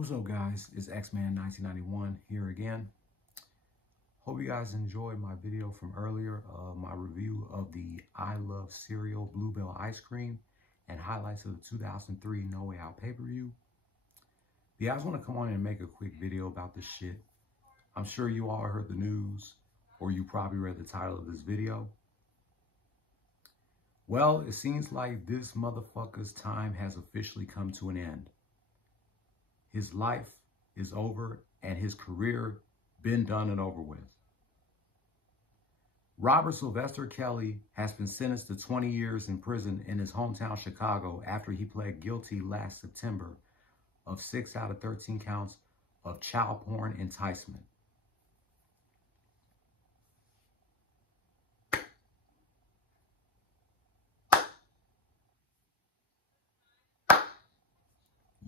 What's up, guys? It's X-Man 1991 here again. Hope you guys enjoyed my video from earlier, my review of the I Love Cereal Bluebell ice cream and highlights of the 2003 No Way Out pay-per-view. Yeah, I just want to come on and make a quick video about this shit. I'm sure you all heard the news, or you probably read the title of this video. Well, it seems like this motherfucker's time has officially come to an end. His life is over and his career been done and over with. Robert Sylvester Kelly has been sentenced to 20 years in prison in his hometown Chicago after he pled guilty last September of 6 out of 13 counts of child porn enticement.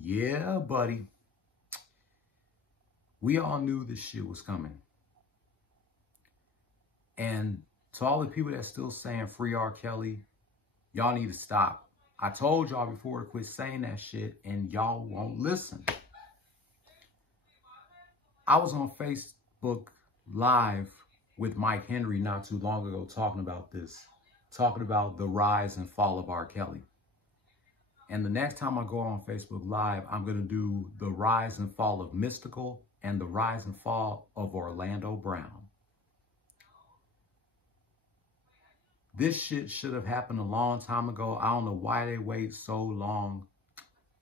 Yeah, buddy. We all knew this shit was coming. And to all the people that's still saying free R. Kelly, y'all need to stop. I told y'all before to quit saying that shit and y'all won't listen. I was on Facebook Live with Mike Henry not too long ago talking about this, talking about the rise and fall of R. Kelly. And the next time I go on Facebook Live, I'm going to do the rise and fall of Mystikal and the rise and fall of Orlando Brown. This shit should have happened a long time ago. I don't know why they wait so long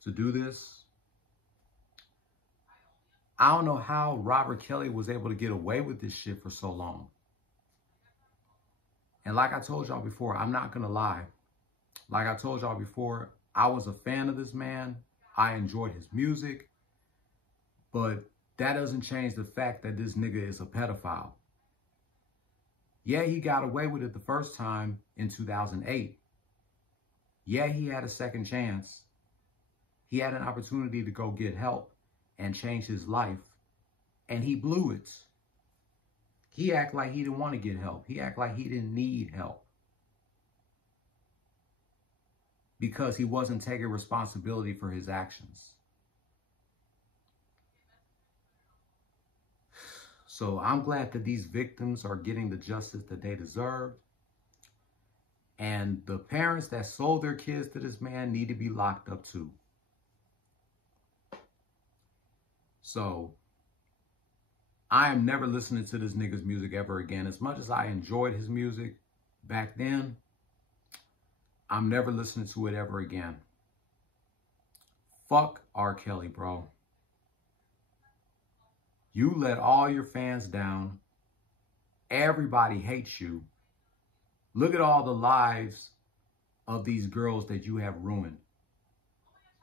to do this. I don't know how Robert Kelly was able to get away with this shit for so long. And like I told y'all before, I'm not going to lie. Like I told y'all before, I was a fan of this man. I enjoyed his music. But that doesn't change the fact that this nigga is a pedophile. Yeah, he got away with it the first time in 2008. Yeah, he had a second chance. He had an opportunity to go get help and change his life. And he blew it. He acted like he didn't want to get help. He acted like he didn't need help. Because he wasn't taking responsibility for his actions. So I'm glad that these victims are getting the justice that they deserve. And the parents that sold their kids to this man need to be locked up too. So I am never listening to this nigga's music ever again. As much as I enjoyed his music back then, I'm never listening to it ever again. Fuck R. Kelly, bro. You let all your fans down. Everybody hates you. Look at all the lives of these girls that you have ruined.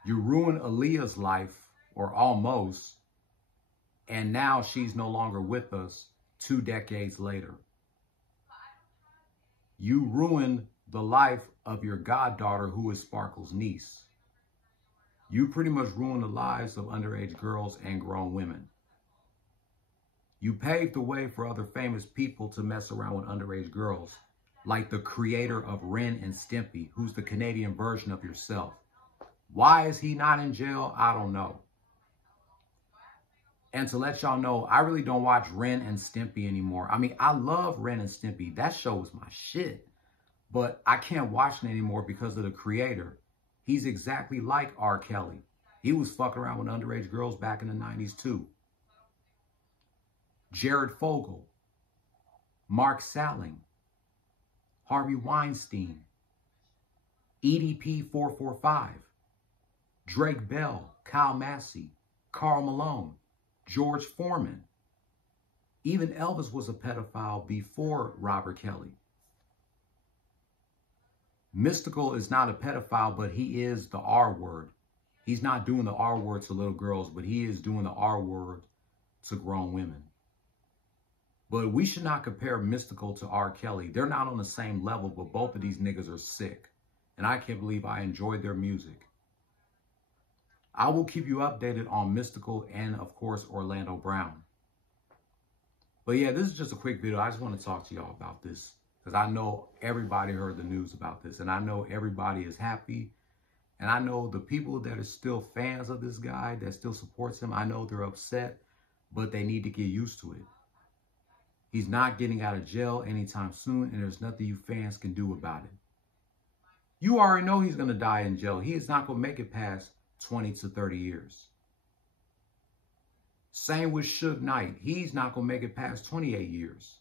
You ruined Aaliyah's life, or almost, and now she's no longer with us 2 decades later. You ruined the life of your goddaughter, who is Sparkle's niece. You pretty much ruined the lives of underage girls and grown women. You paved the way for other famous people to mess around with underage girls, like the creator of Ren and Stimpy, who's the Canadian version of yourself. Why is he not in jail? I don't know. And to let y'all know, I really don't watch Ren and Stimpy anymore. I mean, I love Ren and Stimpy. That show was my shit. But I can't watch it anymore because of the creator. He's exactly like R. Kelly. He was fucking around with underage girls back in the 90s too. Jared Fogle, Mark Salling, Harvey Weinstein, EDP 445, Drake Bell, Kyle Massey, Karl Malone, George Foreman. Even Elvis was a pedophile before Robert Kelly. Mystikal is not a pedophile, but he is the R word. He's not doing the R word to little girls, but he is doing the R word to grown women. But we should not compare Mystikal to R. Kelly. They're not on the same level, but both of these niggas are sick. And I can't believe I enjoyed their music. I will keep you updated on Mystikal and, of course, Orlando Brown. But yeah, this is just a quick video. I just want to talk to y'all about this, because I know everybody heard the news about this. And I know everybody is happy And I know the people that are still fans of this guy, that still supports him, I know they're upset, but they need to get used to it. He's not getting out of jail anytime soon, and there's nothing you fans can do about it. You already know he's going to die in jail. He is not going to make it past 20 to 30 years. Same with Suge Knight. He's not going to make it past 28 years.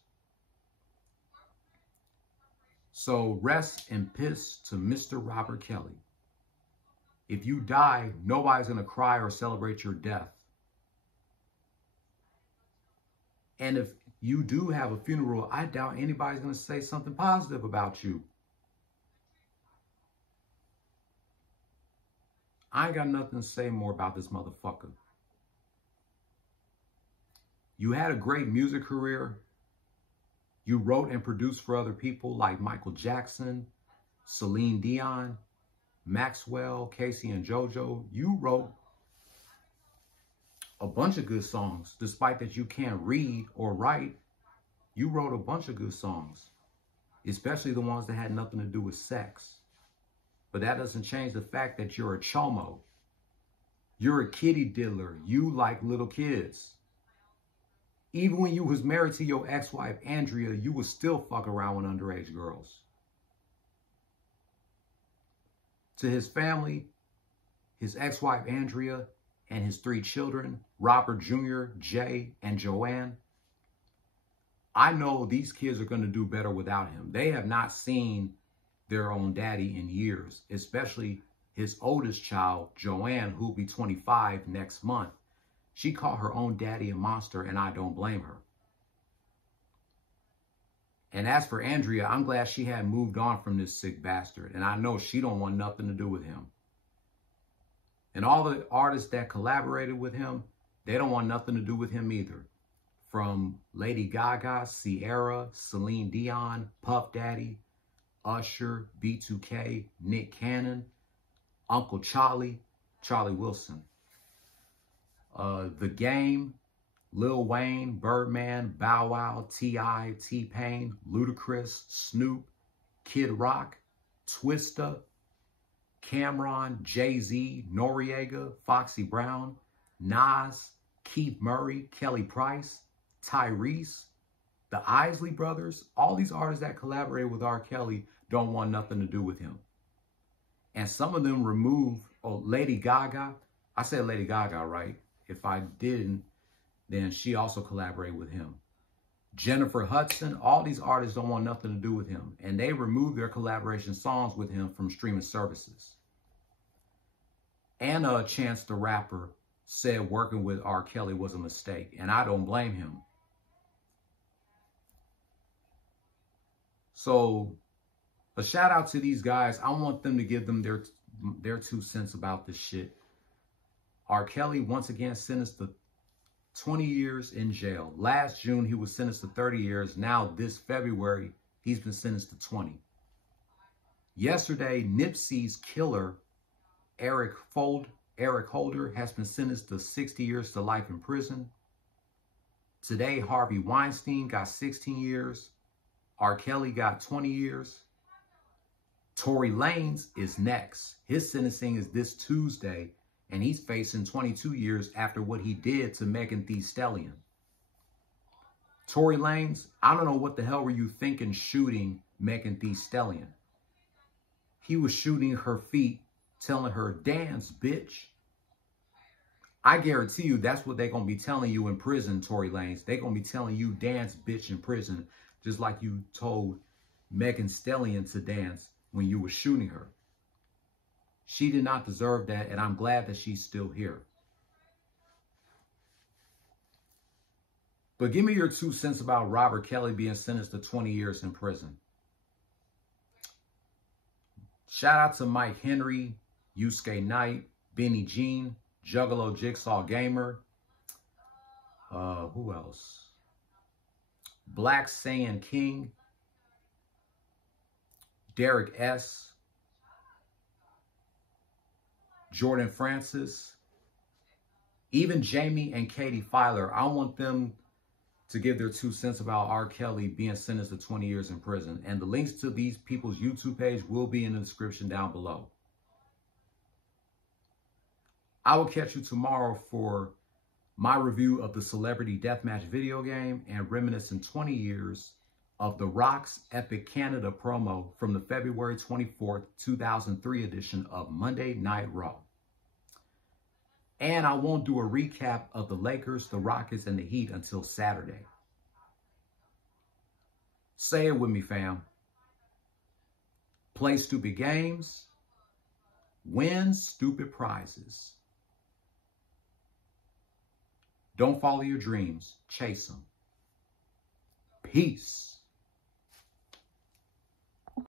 So rest in peace to Mr. Robert Kelly. If you die, nobody's going to cry or celebrate your death. And if you do have a funeral, I doubt anybody's going to say something positive about you. I ain't got nothing to say more about this motherfucker. You had a great music career. You wrote and produced for other people like Michael Jackson, Celine Dion, Maxwell, Casey and JoJo. You wrote a bunch of good songs. Despite that you can't read or write, you wrote a bunch of good songs, especially the ones that had nothing to do with sex. But that doesn't change the fact that you're a chomo. You're a kitty diddler. You like little kids. Even when you was married to your ex-wife, Andrea, you would still fuck around with underage girls. To his family, his ex-wife, Andrea, and his 3 children, Robert Jr., Jay, and Joanne, I know these kids are going to do better without him. They have not seen their own daddy in years, especially his oldest child, Joanne, who'll be 25 next month. She called her own daddy a monster, and I don't blame her. And as for Andrea, I'm glad she had moved on from this sick bastard, and I know she don't want nothing to do with him. And all the artists that collaborated with him, they don't want nothing to do with him either. From Lady Gaga, Ciara, Celine Dion, Puff Daddy, Usher, B2K, Nick Cannon, Uncle Charlie, Charlie Wilson. The Game, Lil Wayne, Birdman, Bow Wow, T.I., T-Pain, Ludacris, Snoop, Kid Rock, Twista, Cameron, Jay-Z, Noriega, Foxy Brown, Nas, Keith Murray, Kelly Price, Tyrese, the Isley Brothers. All these artists that collaborated with R. Kelly don't want nothing to do with him. And some of them removed, Lady Gaga. I said Lady Gaga, right? If I didn't, then she also collaborated with him. Jennifer Hudson, all these artists don't want nothing to do with him. And they removed their collaboration songs with him from streaming services. And Chance the Rapper said working with R. Kelly was a mistake. And I don't blame him. So a shout out to these guys. I want them to give them their 2 cents about this shit. R. Kelly once again sentenced to 20 years in jail. Last June, he was sentenced to 30 years. Now, this February, he's been sentenced to 20. Yesterday, Nipsey's killer, Eric Holder, has been sentenced to 60 years to life in prison. Today, Harvey Weinstein got 16 years. R. Kelly got 20 years. Tory Lanez is next. His sentencing is this Tuesday, and he's facing 22 years after what he did to Megan Thee Stallion. Tory Lanez, I don't know what the hell were you thinking shooting Megan Thee Stallion. He was shooting her feet, telling her, dance, bitch. I guarantee you that's what they're going to be telling you in prison, Tory Lanez. They're going to be telling you, dance, bitch, in prison, just like you told Megan Thee Stallion to dance when you were shooting her. She did not deserve that, and I'm glad that she's still here. But give me your 2 cents about Robert Kelly being sentenced to 20 years in prison. Shout out to Mike Henry, Yusuke Knight, Benny Jean, Juggalo Jigsaw Gamer. Who else? Black Saiyan King, Derek S., Jordan Francis, even Jamie and Katie Filer. I want them to give their 2 cents about R. Kelly being sentenced to 20 years in prison. And the links to these people's YouTube page will be in the description down below. I will catch you tomorrow for my review of the Celebrity Deathmatch video game and reminiscing 20 years of The Rock's Epic Canada promo from the February 24th, 2003 edition of Monday Night Raw. And I won't do a recap of the Lakers, the Rockets, and the Heat until Saturday. Say it with me, fam. Play stupid games. Win stupid prizes. Don't follow your dreams. Chase them. Peace.